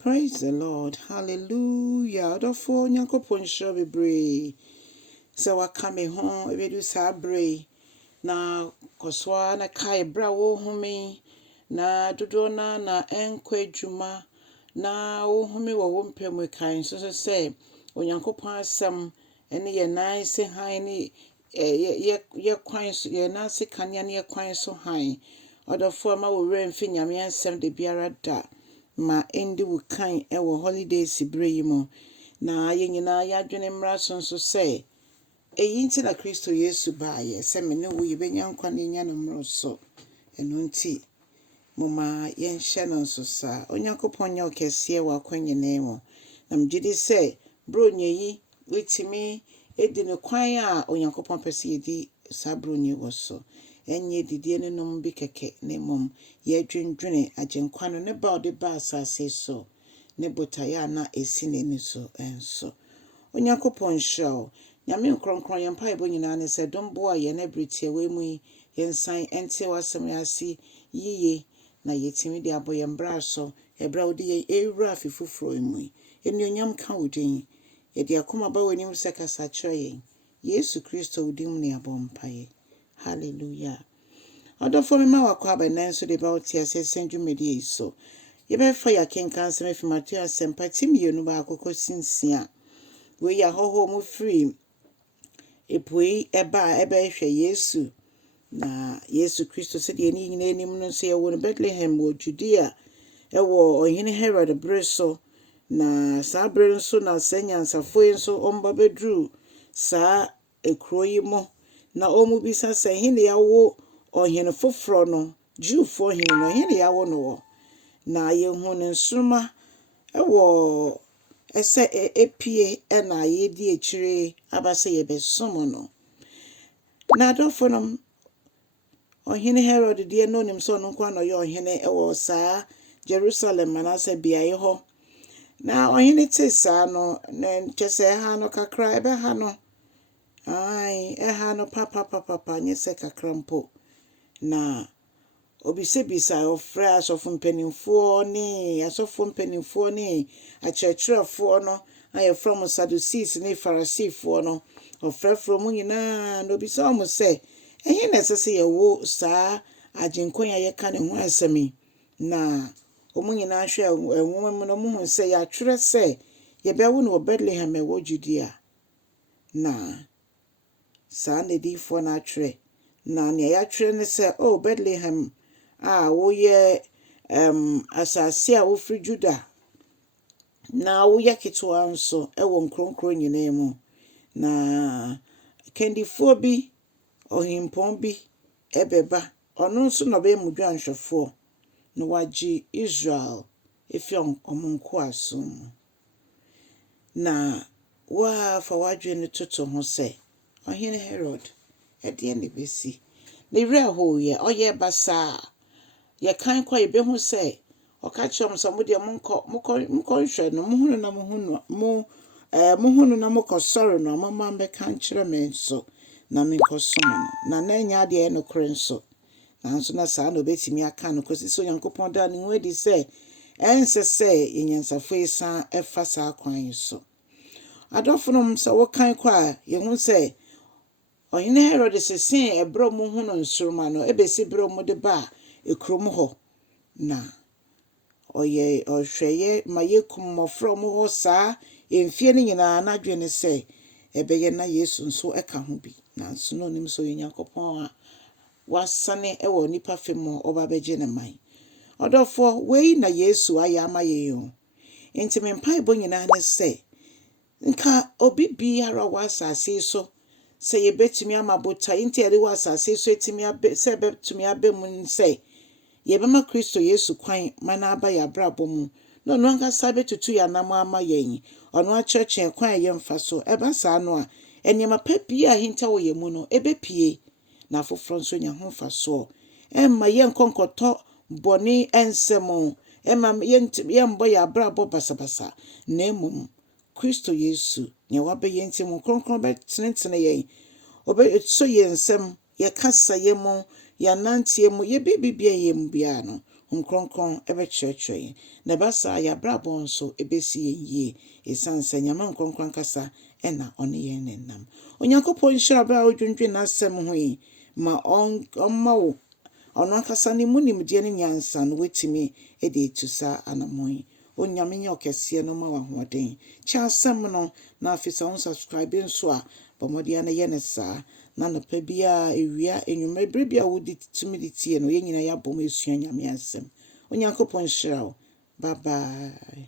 Praise the Lord. Hallelujah. Adofo nyankopon shira bebre. Se waka me ho ebedu sa bre na koswa na kai bra wo home na dodo na enkwa adwuma na wo home wo mpem kan so se onyankopon asem ene ye nan se han ni ye kwan so ye nan se kanya ne ye kwan so han. Adofo ma wo remfi nyame asem de biara da ma endi wukan ewo holidays bre yi mo na ye nyina ya dwene mra so se eyi nti na Kristo Yesu baaye se me ne wo yebenya nkwa ne nya no mro so eno nti moma yenhye no so sa onyankopon nya okese wa kwanyene mo na mgidi se bro nyeyi wetimi edi ne kwan a onyankopon pese yedi sa bro nyi wo so enye didie ne nom bi keke ne mom ye dwendwene agenkwa no ne ba ode ba asase so ne botaya na esi ne ni so enso onyankopon hyew nyame nkronkron ye mpa ebo nyina ne se dombo a ye na britie we mu yensan ente wasem yasi yiye na yetimi de aboye mbra so ebra odi ye ewura afifufro mu enuonyam ka odin ye de akoma ba wani se kasa kire Yesu Kristo odim ne abompaye. Hallelujah. Adofo me ma wakwa ba nan so de ba otia se senjumedi so ye be fa ya kenkan se me fi Mateo asempati mienu ba akoko sinsia we ya hoho mu free epui eba hwe Yesu na Yesu Kristo se de ni nyina enim no se ye wo Bethlehem wo Judea ewo Hene Herod breso na sa bre so na sanyansafo so omba bedru sa ekroyi mo na omu bisa se hene yawo Hene foforo no Jewfo hene no hene yawo no na ye hu ne nsuma ewo ese epie na ye di ekire abase ye besom no na adofo no Hene Herod de no nim so no kwa no ye hene ewo sa Jerusalem manase biaye ho na hene tesa no na chese ha no kakra ebe ha no ai ha no papa nyese kakra mpo na obisebisa ofre asofo mpanimfo ne asofo mpanimfo ne akyerɛkyerɛfo no aye from Sadducees ne Pharisee no ofre from nyina no bisa omo se ehe na sese yɛwo saa agenkonya yɛka ne ho asɛmi na omo nyina hwɛ enwoma mu no mo hu se ya twere se yɛbɛwo no Bethlehem wo Judea na saa ne difo na atwere na ne ya twere ne se Bethlehem wo ye asase a wo fri Juda na wo ye ketwa nso ewo nkronkron nyina mu na kendifo bi ohimpon bi ebeba ono nso no be mudwanhwefo no wagi Israel efion omunko asom na wa fa wadwe ne toto ho se Hene Herod ede ne besi ne reho ye oye basa ye kan kwa ebe hu se okachom so mo de monko nhwe no muhunu na muhunu na mokosoro no mama be kan kire me nso na menkosom no na nanya de no kore nso na nso na sa no betimi aka no kosi so yankopon da ne wedi se ense se yenyansafo isa efa sa kwan so adofonom se wo kan kwa ye hu se Hene Herod se sin ebro mu hu no nsuruma no ebesi bro mu de ba ekrom ho na oye ohweye mayekum mofro mu ho sa emfie ne nyina na dwene se ebeye na Yesu nso eka ho bi na nso no nim so Yakopon a wasane ewo nipa femo oba beje ne man odofo wei na Yesu ayama yeyo enti me mpai bo nyina ne se nka obi biara wasase so se ye betumi amabota enti ere wasase so etimi abe se betumi abe mu se ye bema Kristo Yesu kwan mana aba ya brabo mu no no anga sabe tutu ya nam ama yen ono a cheche kwan ye mfa so eba sa no a enema papi a hinta wo ye mu no ebepie na foforo nso nya ho mfa so emma ye nkonkoto boni ensemo emma ye mbo ya brabo basabasa na emum Kristo Yesu nya wabe ye ntimo kronkron be tenetene ye obe so ye nsem ye kasa ye mu ya nantie mu ye bibibia ye mu bia no Kronkron ɛbɛkyerɛkyerɛ na basa ya brabɔ nso ɛbɛsi yie esan sɛ nyame Kronkron kasa ɛna ɔne yɛn nenam. Onyankopɔn nhyira bra odwundwe n'asɛm ho yi ma ɔmma wo ɔno ankasa ne mu nimdeɛ ne nyansa no wetimi ɛde etu saa anamɔn. Onyame nyɛ ɔkɛseɛ no ma wahoɔden. Kyɛ asɛm no na afisa on subscribe nso a bɔmmɔden na yɛ ne saa. Na nɔpa bia ewia enwuma bere bia wodi tumi de tie no yɛn nyina yɛabɔ mu esua nyame asɛm. Onyankopɔn nhyira wo. Bye bye.